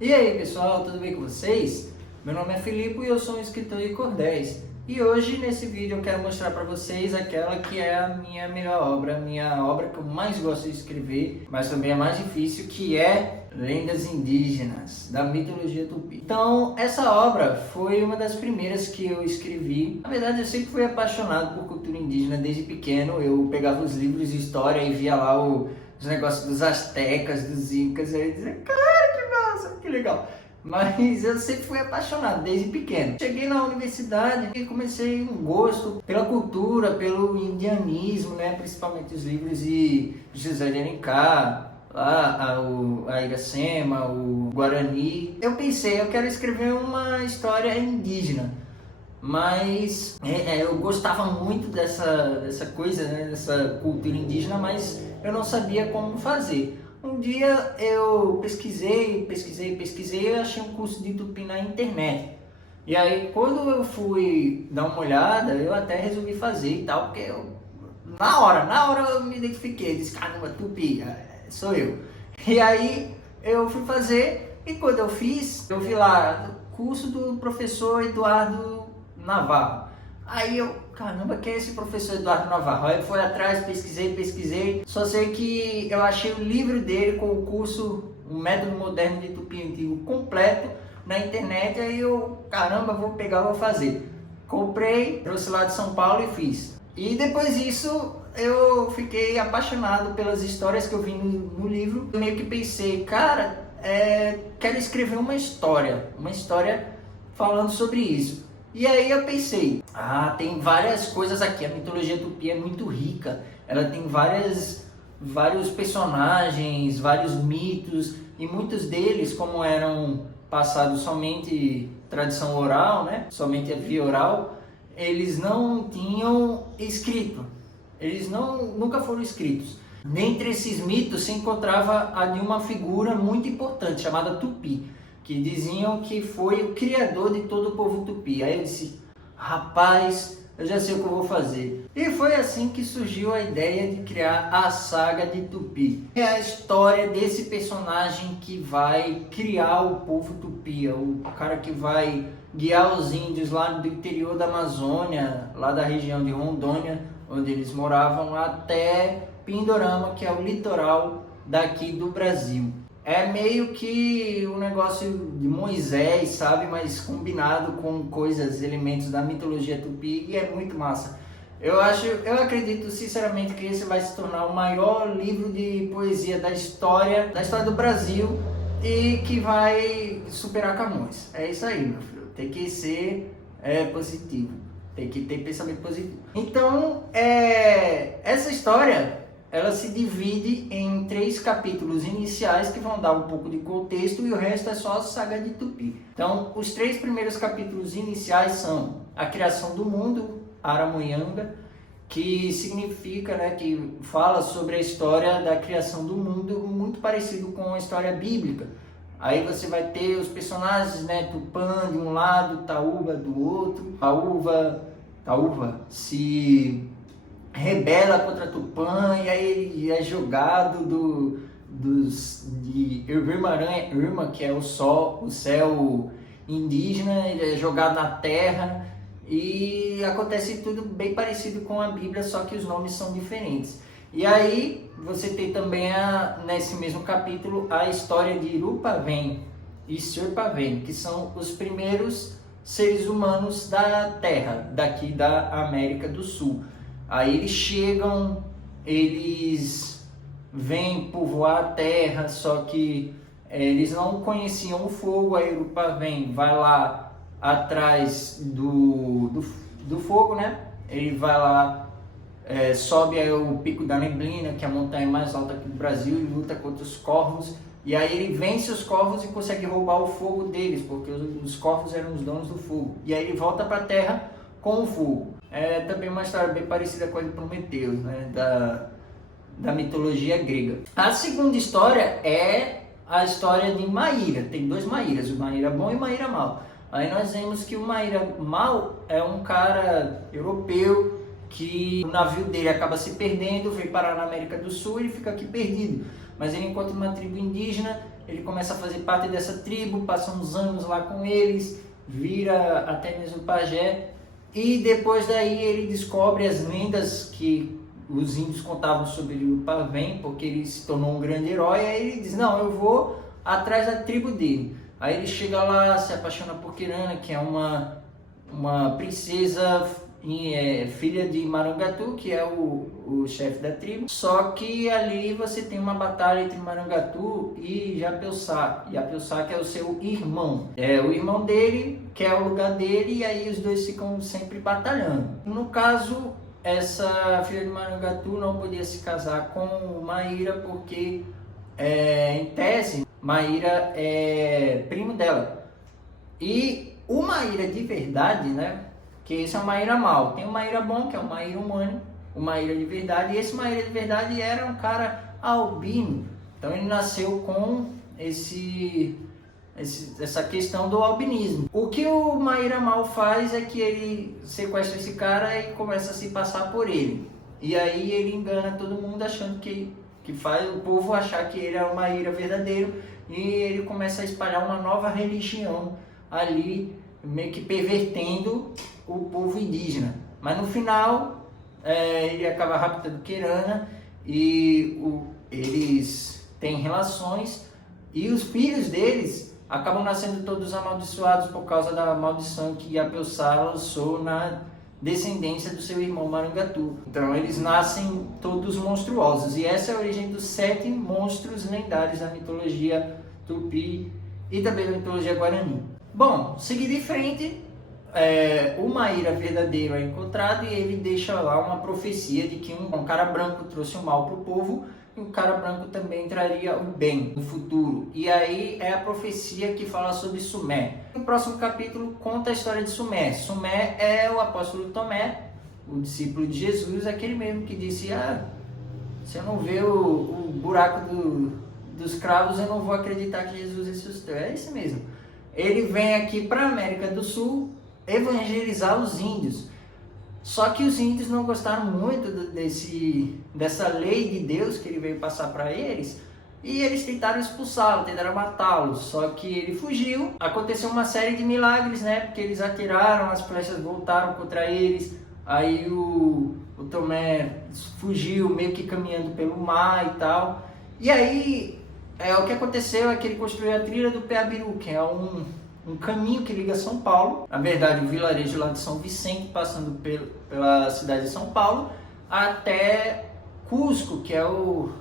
E aí pessoal, tudo bem com vocês? Meu nome é Filipe e eu sou um escritor de cordéis. E hoje nesse vídeo eu quero mostrar para vocês aquela que é a minha melhor obra, a minha obra que eu mais gosto de escrever, mas também é mais difícil, que é Lendas Indígenas, da mitologia tupi. Então, essa obra foi uma das primeiras que eu escrevi. Na verdade, eu sempre fui apaixonado por cultura indígena desde pequeno. Eu pegava os livros de história e via lá os negócios dos astecas, dos incas, e eu dizia, cara, que massa, que legal. Mas eu sempre fui apaixonado desde pequeno. Cheguei na universidade e comecei um gosto pela cultura, pelo indianismo, né? Principalmente os livros de José de Alencar, lá a Iracema, o Guarani. Eu pensei, eu quero escrever uma história indígena. Mas eu gostava muito dessa coisa, né? Dessa cultura indígena, mas eu não sabia como fazer. Um dia eu pesquisei e achei um curso de tupi na internet. E aí quando eu fui dar uma olhada, eu até resolvi fazer e tal, porque na hora eu me identifiquei, disse, caramba, tupi, sou eu. E aí eu fui fazer e quando eu fiz, eu vi lá, curso do professor Eduardo Navarro. Aí eu, caramba, quem é esse professor Eduardo Navarro? Aí eu fui atrás, pesquisei. Só sei que eu achei o livro dele com o curso, o Método Moderno de Tupi Antigo completo na internet. Aí eu, caramba, vou pegar, vou fazer. Comprei, trouxe lá de São Paulo e fiz. E depois disso eu fiquei apaixonado pelas histórias que eu vi no livro. Eu meio que pensei, cara, quero escrever uma história falando sobre isso. E aí eu pensei, tem várias coisas aqui, a mitologia tupi é muito rica, ela tem vários personagens, vários mitos, e muitos deles, como eram passados somente tradição oral, né? Somente a via oral, eles não tinham escrito, nunca foram escritos. Dentre esses mitos se encontrava a de uma figura muito importante, chamada Tupi, que diziam que foi o criador de todo o povo tupi. Aí eu disse, rapaz, eu já sei o que eu vou fazer. E foi assim que surgiu a ideia de criar a saga de Tupi. É a história desse personagem que vai criar o povo tupi, o cara que vai guiar os índios lá do interior da Amazônia, lá da região de Rondônia, onde eles moravam, até Pindorama, que é o litoral daqui do Brasil. É meio que um negócio de Moisés, sabe? Mas combinado com coisas, elementos da mitologia tupi, e é muito massa. Eu acredito sinceramente que esse vai se tornar o maior livro de poesia da história do Brasil e que vai superar Camões. É isso aí, meu filho. Tem que ser positivo. Tem que ter pensamento positivo. Então, essa história, ela se divide em 3 capítulos iniciais que vão dar um pouco de contexto e o resto é só a saga de Tupi. Então, os 3 primeiros capítulos iniciais são a criação do mundo, Aramoianga, que significa, né, que fala sobre a história da criação do mundo, muito parecido com a história bíblica. Aí você vai ter os personagens, né, Tupã de um lado, Taúba do outro. Taúba se rebela contra Tupã e aí ele é jogado de Irma, que é o céu indígena, ele é jogado na terra e acontece tudo bem parecido com a Bíblia, só que os nomes são diferentes. E aí você tem também nesse mesmo capítulo a história de Irupavém e Surpavém, que são os primeiros seres humanos da Terra, daqui da América do Sul. Aí eles chegam, eles vêm povoar a terra, só que eles não conheciam o fogo. Aí o Irupavém vai lá atrás do fogo, né? Ele vai lá, sobe o Pico da Neblina, que é a montanha mais alta aqui do Brasil, e luta contra os corvos. E aí ele vence os corvos e consegue roubar o fogo deles, porque os corvos eram os donos do fogo. E aí ele volta para a terra com o fogo. É também uma história bem parecida com a de Prometeus, né? Da mitologia grega. A segunda história é a história de Maíra. Tem 2 Maíras, o Maíra bom e o Maíra mau. Aí nós vemos que o Maíra mau é um cara europeu que o navio dele acaba se perdendo, vem parar na América do Sul e ele fica aqui perdido. Mas ele encontra uma tribo indígena ele começa a fazer parte dessa tribo, passa uns anos lá com eles, vira até mesmo pajé, e depois daí ele descobre as lendas que os índios contavam sobre o Pavém, porque ele se tornou um grande herói. Aí ele diz, não, eu vou atrás da tribo dele. Aí ele chega lá, se apaixona por Kirana, que é uma princesa, filha de Marangatu, que é o chefe da tribo. Só que ali você tem uma batalha entre Marangatu e Japeuçá. Japeuçá, que é o seu irmão. É o irmão dele, que é o lugar dele, e aí os dois ficam sempre batalhando. No caso, essa filha de Marangatu não podia se casar com Maíra, porque, em tese, Maíra é primo dela. E o Maíra de verdade, né? Que esse é o Maíra mau. Tem o Maíra bom, que é o Maíra humano, o Maíra de verdade. E esse Maíra de verdade era um cara albino. Então ele nasceu com essa questão do albinismo. O que o Maíra mau faz é que ele sequestra esse cara e começa a se passar por ele. E aí ele engana todo mundo achando que faz o povo achar que ele é o Maíra verdadeiro. E ele começa a espalhar uma nova religião ali, meio que pervertendo o povo indígena. Mas no final, ele acaba raptando Kirana e eles têm relações, e os filhos deles acabam nascendo todos amaldiçoados por causa da maldição que Japeuçá lançou na descendência do seu irmão Marangatu. Então eles nascem todos monstruosos, e essa é a origem dos 7 monstros lendários da mitologia tupi e também da mitologia guarani. Bom, seguindo em frente, o Maíra verdadeiro é encontrado, e ele deixa lá uma profecia de que um cara branco trouxe o mal para o povo, e um cara branco também traria o bem no futuro. E aí é a profecia que fala sobre Sumé. O próximo capítulo conta a história de Sumé. Sumé é o apóstolo Tomé, o discípulo de Jesus, aquele mesmo que disse, se eu não ver o buraco dos cravos, eu não vou acreditar que Jesus ressuscitou. É esse mesmo. Ele vem aqui para a América do Sul evangelizar os índios. Só que os índios não gostaram muito dessa lei de Deus que ele veio passar para eles, e eles tentaram expulsá-lo, tentaram matá-lo. Só que ele fugiu. Aconteceu uma série de milagres, né? Porque eles atiraram, as flechas voltaram contra eles. Aí o Tomé fugiu, meio que caminhando pelo mar e tal. E aí, o que aconteceu é que ele construiu a trilha do Peabiru, que é um caminho que liga São Paulo, na verdade o vilarejo lá de São Vicente, passando pela cidade de São Paulo, até Cusco, que é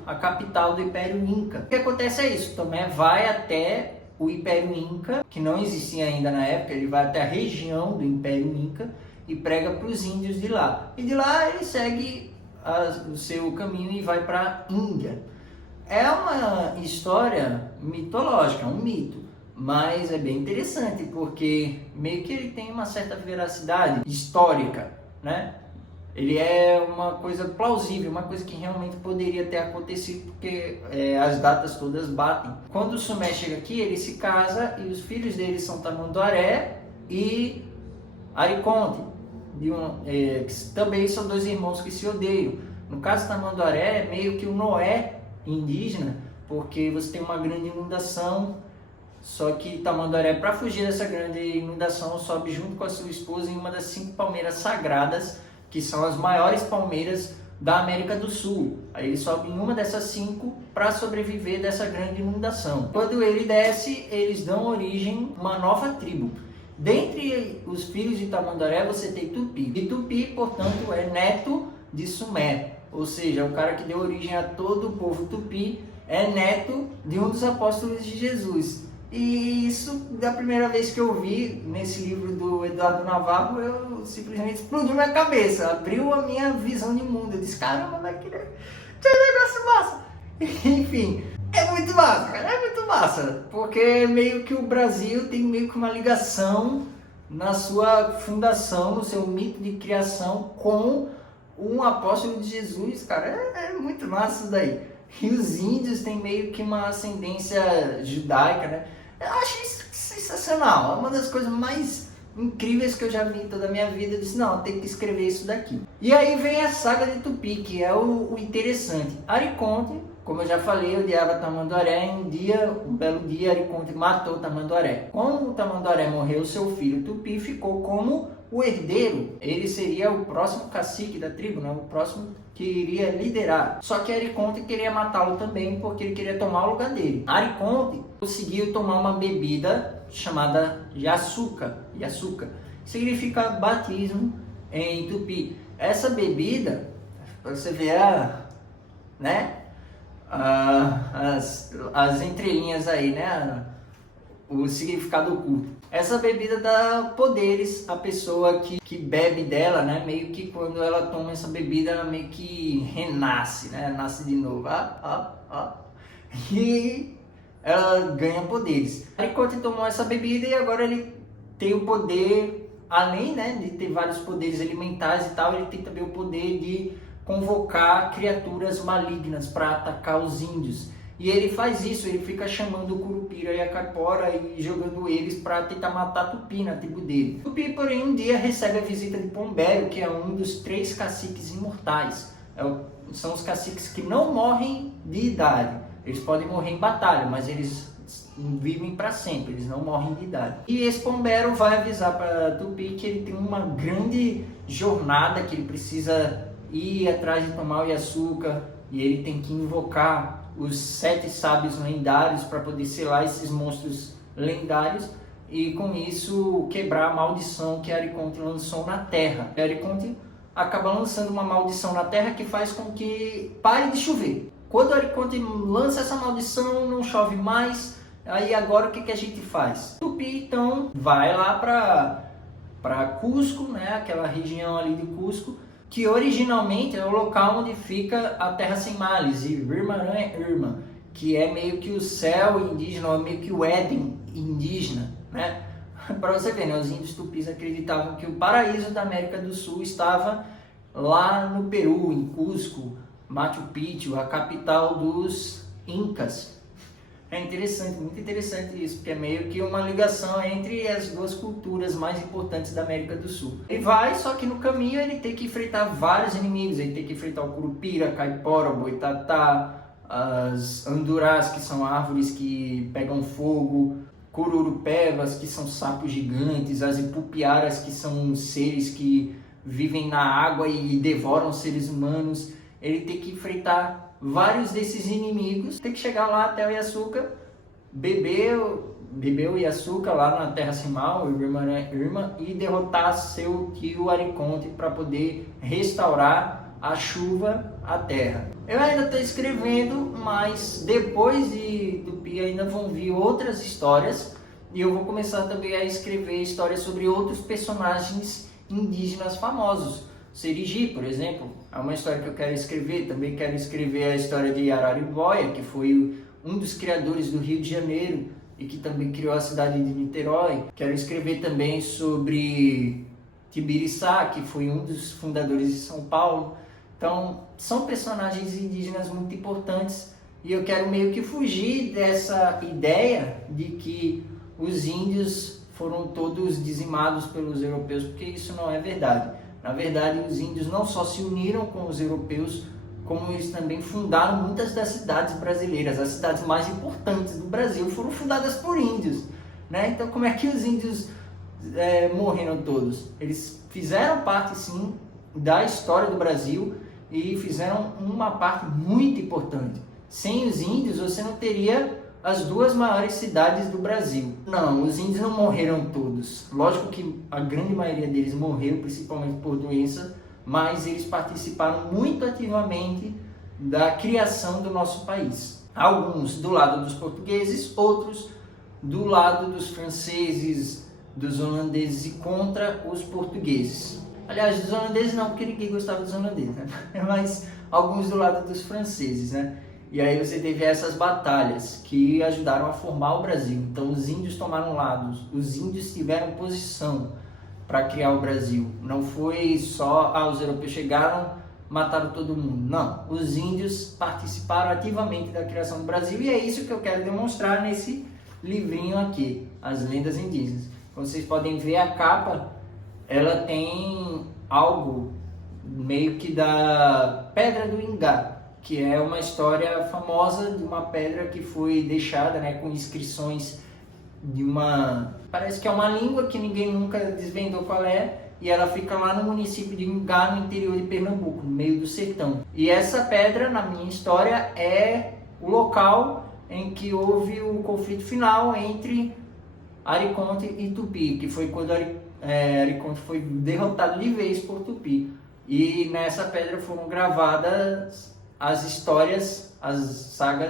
a capital do Império Inca. O que acontece é isso, Tomé vai até o Império Inca, que não existia ainda na época, ele vai até a região do Império Inca e prega para os índios de lá. E de lá ele segue o seu caminho e vai para a Índia. É uma história mitológica, um mito. Mas é bem interessante, porque meio que ele tem uma certa veracidade histórica, né? Ele é uma coisa plausível, uma coisa que realmente poderia ter acontecido, porque as datas todas batem. Quando o Sumé chega aqui, ele se casa, e os filhos dele são Tamanduaré e Ariconte, que também são 2 irmãos que se odeiam. No caso, Tamanduaré é meio que o Noé indígena, porque você tem uma grande inundação. Só que Tamanduaré, para fugir dessa grande inundação, sobe junto com a sua esposa em uma das 5 palmeiras sagradas, que são as maiores palmeiras da América do Sul. Aí ele sobe em uma dessas 5 para sobreviver dessa grande inundação. Quando ele desce, eles dão origem a uma nova tribo. Dentre os filhos de Tamanduaré, você tem Tupi. E Tupi, portanto, é neto de Sumé. Ou seja, o cara que deu origem a todo o povo Tupi é neto de um dos apóstolos de Jesus. E isso, da primeira vez que eu vi nesse livro do Eduardo Navarro, eu simplesmente explodiu minha cabeça, abriu a minha visão de mundo. Eu disse, caramba, que negócio massa. Enfim, é muito massa, cara, é muito massa. Porque meio que o Brasil tem meio que uma ligação na sua fundação, no seu mito de criação com um apóstolo de Jesus, cara. É muito massa isso daí. E os índios têm meio que uma ascendência judaica, né? Eu acho isso sensacional, é uma das coisas mais incríveis que eu já vi em toda a minha vida. Eu disse, não, tem que escrever isso daqui. E aí vem a saga de Tupi, que é o interessante. Ariconte Como eu já falei, eu odiava Tamandaré. Um dia, um belo dia, Ariconte matou Tamandaré. Como o Tamandaré morreu, seu filho Tupi ficou como o herdeiro. Ele seria o próximo cacique da tribo, né? O próximo que iria liderar. Só que Ariconte queria matá-lo também, porque ele queria tomar o lugar dele. Ariconte conseguiu tomar uma bebida chamada Yasuka. Yasuka significa batismo em Tupi. Essa bebida, para você ver né? As entrelinhas aí, né? O significado oculto. Essa bebida dá poderes à pessoa que bebe dela, né? Meio que quando ela toma essa bebida, ela meio que renasce, né? Nasce de novo. E ela ganha poderes. Ariconte tomou essa bebida e agora ele tem o poder, além, né, de ter vários poderes alimentares e tal, ele tem também o poder de convocar criaturas malignas para atacar os índios. E ele faz isso, ele fica chamando o Curupira e a Caipora e jogando eles para tentar matar Tupi na tribo dele. Tupi, porém, um dia recebe a visita de Pombero, que é um dos 3 caciques imortais. São os caciques que não morrem de idade. Eles podem morrer em batalha, mas eles vivem para sempre, eles não morrem de idade. E esse Pombero vai avisar para Tupi que ele tem uma grande jornada, que ele precisa ir atrás de tomar o Yasuka, e ele tem que invocar os 7 sábios lendários para poder selar esses monstros lendários e com isso quebrar a maldição que Ariconte lançou na Terra. Ariconte acaba lançando uma maldição na Terra que faz com que pare de chover. Quando Ariconte lança essa maldição, não chove mais. Aí agora o que a gente faz? Tupi então vai lá para Cusco, né? Aquela região ali de Cusco, que originalmente é o local onde fica a Terra Sem Males, e Irma, que é meio que o céu indígena, ou meio que o Éden indígena, né? Para você ver, né? Os índios tupis acreditavam que o paraíso da América do Sul estava lá no Peru, em Cusco, Machu Picchu, a capital dos Incas. É interessante, muito interessante isso, porque é meio que uma ligação entre as duas culturas mais importantes da América do Sul. Ele vai, só que no caminho ele tem que enfrentar vários inimigos, ele tem que enfrentar o Curupira, a Caipora, o Boitatá, as Andurás, que são árvores que pegam fogo, Cururupevas, que são sapos gigantes, as Ipupiaras, que são seres que vivem na água e devoram seres humanos. Ele tem que enfrentar vários desses inimigos, tem que chegar lá até o Yasuka, beber o Yasuka lá na Terra Sem Mal, Irma, e derrotar seu tio Ariconte para poder restaurar a chuva à Terra. Eu ainda estou escrevendo, mas depois de Tupi ainda vão vir outras histórias e eu vou começar também a escrever histórias sobre outros personagens indígenas famosos. Serigi, por exemplo, é uma história que eu quero escrever. Também quero escrever a história de Araribóia, que foi um dos criadores do Rio de Janeiro e que também criou a cidade de Niterói. Quero escrever também sobre Tibiriçá, que foi um dos fundadores de São Paulo. Então, são personagens indígenas muito importantes e eu quero meio que fugir dessa ideia de que os índios foram todos dizimados pelos europeus, porque isso não é verdade. Na verdade, os índios não só se uniram com os europeus, como eles também fundaram muitas das cidades brasileiras. As cidades mais importantes do Brasil foram fundadas por índios, né? Então, como é que os índios morreram todos? Eles fizeram parte, sim, da história do Brasil e fizeram uma parte muito importante. Sem os índios, você não teria as 2 maiores cidades do Brasil. Não, os índios não morreram todos. Lógico que a grande maioria deles morreu, principalmente por doença, mas eles participaram muito ativamente da criação do nosso país. Alguns do lado dos portugueses, outros do lado dos franceses, dos holandeses e contra os portugueses. Aliás, dos holandeses não, porque ninguém gostava dos holandeses, né? Mas alguns do lado dos franceses, né? E aí você teve essas batalhas que ajudaram a formar o Brasil. Então os índios tomaram lados, os índios tiveram posição para criar o Brasil. Não foi só, os europeus chegaram, mataram todo mundo. Não, os índios participaram ativamente da criação do Brasil e é isso que eu quero demonstrar nesse livrinho aqui, As Lendas Indígenas. Como vocês podem ver, a capa, ela tem algo meio que da Pedra do Ingá. que é uma história famosa de uma pedra que foi deixada, né, com inscrições de uma... parece que é uma língua que ninguém nunca desvendou qual é, e ela fica lá no município de Ingá, no interior de Pernambuco, no meio do sertão. E essa pedra, na minha história, é o local em que houve o conflito final entre Ariconte e Tupi, que foi quando Ariconte foi derrotado de vez por Tupi. E nessa pedra foram gravadas as histórias, a saga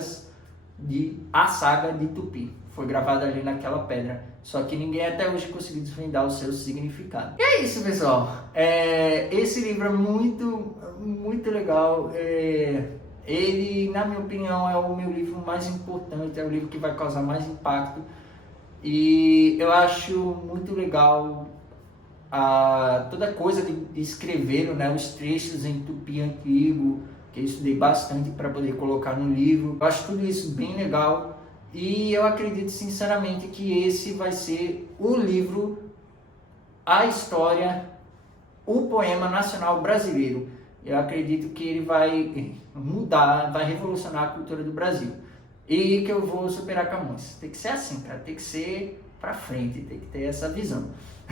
de Tupi. Foi gravada ali naquela pedra. Só que ninguém até hoje conseguiu desvendar o seu significado. E é isso, pessoal. Esse livro é muito, muito legal. Ele, na minha opinião, é o meu livro mais importante. É o livro que vai causar mais impacto. E eu acho muito legal toda coisa de escrever, né, os trechos em tupi antigo, que eu estudei bastante para poder colocar no livro. Eu acho tudo isso bem legal. E eu acredito sinceramente que esse vai ser o livro, a história, o poema nacional brasileiro. Eu acredito que ele vai mudar, vai revolucionar a cultura do Brasil. E que eu vou superar Camões. Tem que ser assim, cara. Tem que ser pra frente, tem que ter essa visão.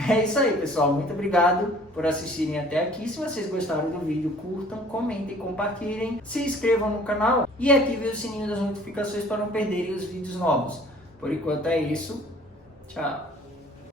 É isso aí, pessoal. Muito obrigado por assistirem até aqui. Se vocês gostaram do vídeo, curtam, comentem, compartilhem, se inscrevam no canal e ativem o sininho das notificações para não perderem os vídeos novos. Por enquanto é isso. Tchau.